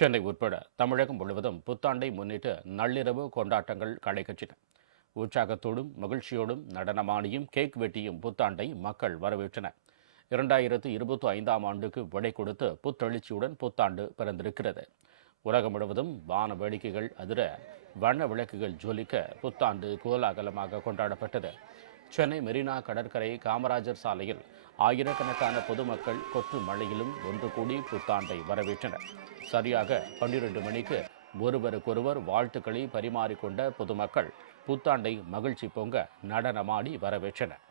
சென்னை உட்பட தமிழகம் முழுவதும் புத்தாண்டை முன்னிட்டு நள்ளிரவு கொண்டாட்டங்கள் களை கட்டின. உற்சாகத்தோடும் மகிழ்ச்சியோடும் நடனமானியும் கேக் வெட்டியும் புத்தாண்டை மக்கள் வரவேற்றனர். 2025ஆம் ஆண்டுக்கு விடை கொடுத்து புத்தெழுச்சியுடன் புத்தாண்டு பிறந்திருக்கிறது. உலகம் முழுவதும் வான வேடிக்கைகள் அதிர, வண்ண விளக்குகள் ஜொலிக்க புத்தாண்டு கோலாகலமாக கொண்டாடப்பட்டது. சென்னை மெரினா கடற்கரை காமராஜர் சாலையில் ஆயிரக்கணக்கான பொதுமக்கள் கொற்று மழையிலும் ஒன்று கூடி புத்தாண்டை வரவேற்றனர். சரியாக 12 மணிக்கு ஒருவருக்கொருவர் வாழ்த்துக்களை பரிமாறிக்கொண்ட பொதுமக்கள் புத்தாண்டை மகிழ்ச்சி பொங்க நடனமாடி வரவேற்றனர்.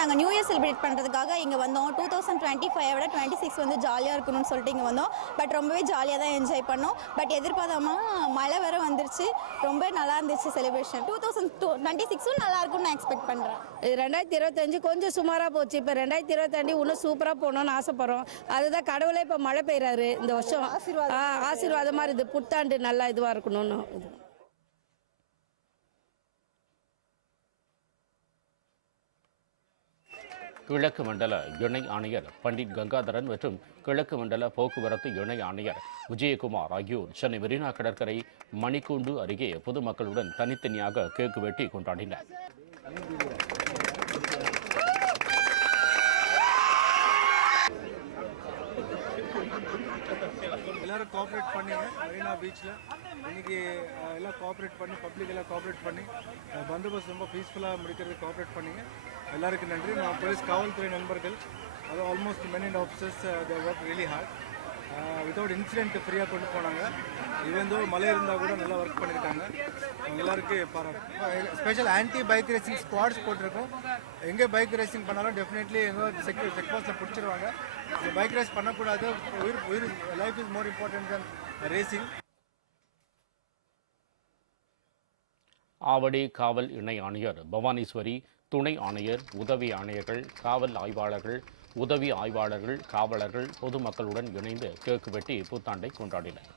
நாங்கள் நியூ இயர் செலிப்ரேட் பண்ணுறதுக்காக இங்கே வந்தோம். 2025 விட 26 வந்து ஜாலியாக இருக்கணும்னு சொல்லிட்டு இங்கே வந்தோம். பட் ரொம்பவே ஜாலியாக தான் என்ஜாய் பண்ணோம். பட் எதிர்பார்த்தாமா மழை வேறு வந்துருச்சு. ரொம்ப நல்லா இருந்துச்சு செலிப்ரேஷன். 2026 நல்லா இருக்கும்னு நான் எக்ஸ்பெக்ட் பண்ணுறேன். 2025 கொஞ்சம் சுமாராக போச்சு. இப்போ 2025 இன்னும் சூப்பராக போகணும்னு ஆசைப்படுறோம். அதுதான் கடவுளே இப்போ மழை பெய்கிறாரு இந்த வருஷம். ஆசீர்வாதமாக இருக்குது. புத்தாண்டு நல்லா இதுவாக இருக்கணும்னு. கிழக்கு மண்டல இணை ஆணையர் பண்டிட் கங்காதரன் மற்றும் கிழக்கு மண்டல போக்குவரத்து இணை ஆணையர் விஜயகுமார் ஆகியோர் சென்னை மெரினா கடற்கரை மணிக்கூண்டு அருகே பொதுமக்களுடன் தனித்தனியாக கேக் வெட்டி கொண்டாடினர். எல்லாரும் கோஆப்ரேட் பண்ணிங்க மெரினா பீச்சில் இன்றைக்கி எல்லாம் கோஆப்ரேட் பண்ணி பப்ளிக் எல்லாம் கோஆப்ரேட் பண்ணி பந்தோபஸ்து ரொம்ப பீஸ்ஃபுல்லாக முடிக்கிறதுக்கு கோஆப்ரேட் பண்ணிங்க. எல்லாருக்கும் நன்றி. நான் போலீஸ் காவல்துறை நண்பர்கள் அது ஆல்மோஸ்ட் மெனி ஆஃபீஸர்ஸ் தே work really heart without incident ஃப்ரீயாக கொண்டு போனாங்க. இவன் மழை இருந்தால் கூட நல்லா ஒர்க் பண்ணியிருக்காங்க. அவங்க எல்லாருக்கும் பாராட்டு. Special anti bike racing squads போட்டிருக்கோம். எங்கே பைக் ரேசிங் பண்ணாலும் டெஃபினெட்லி எங்கே செக் போஸ்ட்டில் பிடிச்சிருவாங்க. பைக் ரேஸ் பண்ணக்கூடாது. உயிர் life is more important than racing. Avadi காவல் இணை ஆணையர் பவானீஸ்வரி, துணை ஆணையர், உதவி ஆணையர்கள், காவல் ஆய்வாளர்கள், உதவி ஆய்வாளர்கள், காவலர்கள் பொதுமக்களுடன் இணைந்து கேக் வெட்டி புத்தாண்டை கொண்டாடினர்.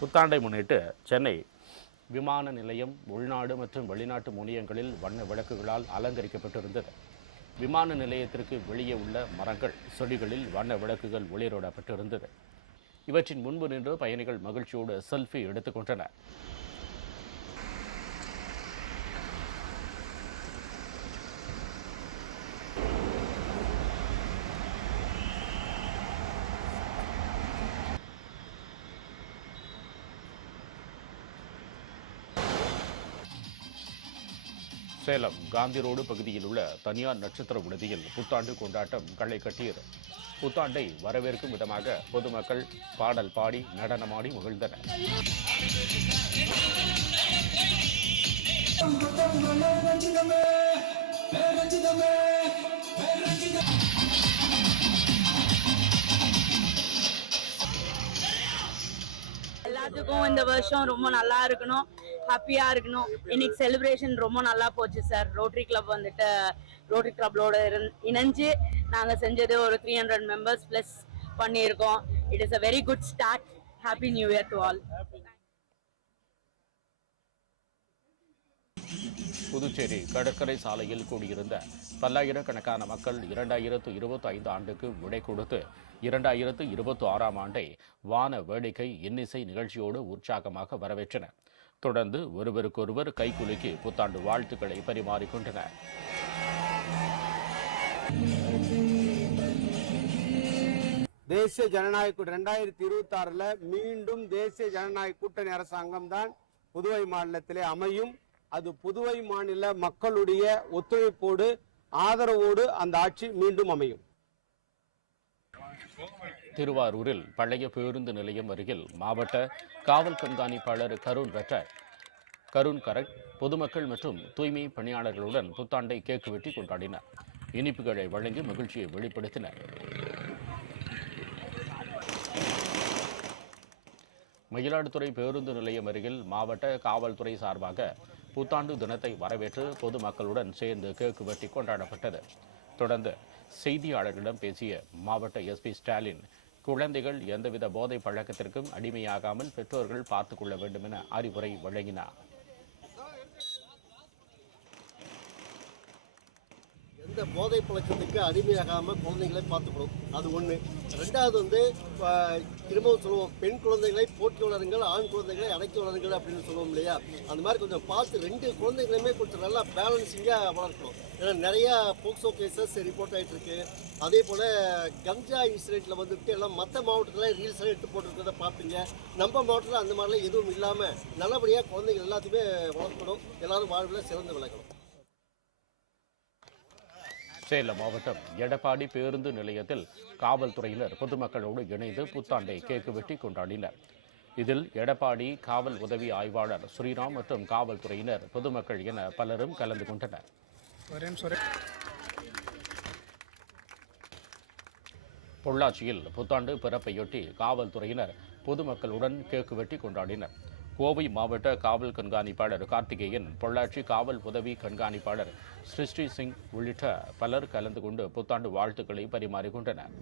புத்தாண்டை முன்னிட்டு சென்னை விமான நிலையம் உள்நாடு மற்றும் வெளிநாட்டு முனையங்களில் வண்ண விளக்குகளால் அலங்கரிக்கப்பட்டிருந்தது. விமான நிலையத்திற்கு வெளியே உள்ள மரங்கள், செடிகளில் வண்ண விளக்குகள் ஒளிரவிடப்பட்டிருந்தது. இவற்றின் முன்பு நின்று பயணிகள் மகிழ்ச்சியோடு செல்ஃபி எடுத்துக்கொண்டனர். சேலம் காந்தி ரோடு பகுதியில் உள்ள தனியார் நட்சத்திர விடுதியில் புத்தாண்டு கொண்டாட்டம் களை கட்டியது. புத்தாண்டை வரவேற்கும் விதமாக பொதுமக்கள் பாடல் பாடி நடனமாடி மகிழ்ந்தனர். எல்லாத்துக்கும் இந்த வருஷம் ரொம்ப நல்லா இருக்கணும், ஹாப்பியா இருக்கணும். இன்னைக்கு செலிப்ரேஷன் ரொம்ப நல்லா போச்சு சார். ரோட்டரி கிளப் வந்துட்டு ரோட்டரி கிளப்லோட இணைஞ்சு நாங்க செஞ்சது ஒரு 300 மெம்பர்ஸ் பிளஸ் பண்ணியிருக்கோம். It is a very good start. Happy new year to all. Puducherry கடற்கரை சாலையில் கூடியிருந்த பல்லாயிரக்கணக்கான மக்கள் 2025 ஆண்டுக்கு விடை கொடுத்து 2026ஆம் ஆண்டை வான வேடிக்கை இன்னிசை நிகழ்ச்சியோடு உற்சாகமாக வரவேற்றனர். தொடர்ந்து ஒருவருக்கொருவர் கைகுலுக்கி புத்தாண்டு வாழ்த்துக்களை பரிமாறிக்கொண்டனர். தேசிய ஜனநாயக 2026 மீண்டும் தேசிய ஜனநாயக கூட்டணி அரசாங்கம் தான் புதுவை மாநிலத்திலே அமையும். அது புதுவை மாநில மக்களுடைய ஒத்துழைப்போடு ஆதரவோடு அந்த ஆட்சி மீண்டும் அமையும். திருவாரூரில் பழைய பேருந்து நிலையம் அருகில் மாவட்ட காவல் கண்காணிப்பாளர் கருண் கரட் பொதுமக்கள் மற்றும் தூய்மை பணியாளர்களுடன் புத்தாண்டை கேக் வெட்டி கொண்டாடினர். இனிப்புகளை வழங்கி மகிழ்ச்சியை வெளிப்படுத்தினர். மயிலாடுதுறை பேருந்து நிலையம் அருகில் மாவட்ட காவல்துறை சார்பாக புத்தாண்டு தினத்தை வரவேற்று பொதுமக்களுடன் சேர்ந்து கேக் வெட்டி கொண்டாடப்பட்டது. தொடர்ந்து செய்தியாளர்களிடம் பேசிய மாவட்ட எஸ்பி ஸ்டாலின், குழந்தைகள் எந்தவித போதை பழக்கத்திற்கும் அடிமையாகாமல் பெற்றோர்கள் பார்த்துக் கொள்ள வேண்டும் என அறிவுரை வழங்கினார். எந்த போதை பழக்கத்துக்கு அடிமையாகாமல் குழந்தைகளை பார்த்துக்கணும், அது ஒன்று. ரெண்டாவது வந்து திரும்பவும் சொல்லுவோம், பெண் குழந்தைகளை போட்டி வளருங்கள், ஆண் குழந்தைகளை அடக்கி வளருங்கள் அப்படின்னு சொல்லுவோம் இல்லையா? அந்த மாதிரி கொஞ்சம் பார்த்து 2 குழந்தைகளுமே கொஞ்சம் நல்லா பேலன்சிங்காக வளர்க்கணும். ஏன்னா நிறையா போக்சோ கேசஸ் ரிப்போர்ட் ஆகிட்டு இருக்கு. அதே போல் கஞ்சா இன்சிடென்ட்டில் வந்துட்டு எல்லாம் மற்ற மாவட்டத்தில் ரீல்ஸ் எல்லாம் எடுத்து போட்டுருக்கிறத பார்ப்பீங்க. நம்ம மாவட்டத்தில் அந்த மாதிரிலாம் எதுவும் இல்லாமல் நல்லபடியாக குழந்தைகள் எல்லாத்தையுமே வளர்க்கணும், எல்லாரும் வாழ்வில் சிறந்து விளக்கணும். சேலம் மாவட்டம் எடப்பாடி பேருந்து நிலையத்தில் காவல்துறையினர் பொதுமக்களோடு இணைந்து புத்தாண்டை கேக்கு வெட்டி கொண்டாடினர். இதில் எடப்பாடி காவல் உதவி ஆய்வாளர் ஸ்ரீராம் மற்றும் காவல்துறையினர், பொதுமக்கள் என பலரும் கலந்து கொண்டனர். பொள்ளாச்சியில் புத்தாண்டு பிறப்பையொட்டி காவல்துறையினர் பொதுமக்களுடன் கேக்கு வெட்டி கொண்டாடினர். கோவை மாவட்ட காவல் கண்காணிப்பாளர் கார்த்திகேயன், பொள்ளாச்சி காவல் உதவி கண்காணிப்பாளர் சிருஷ்டி சிங் உள்ளிட்ட பலர் கலந்து கொண்டு புத்தாண்டு வாழ்த்துக்களை பரிமாறிக்கொண்டனர்.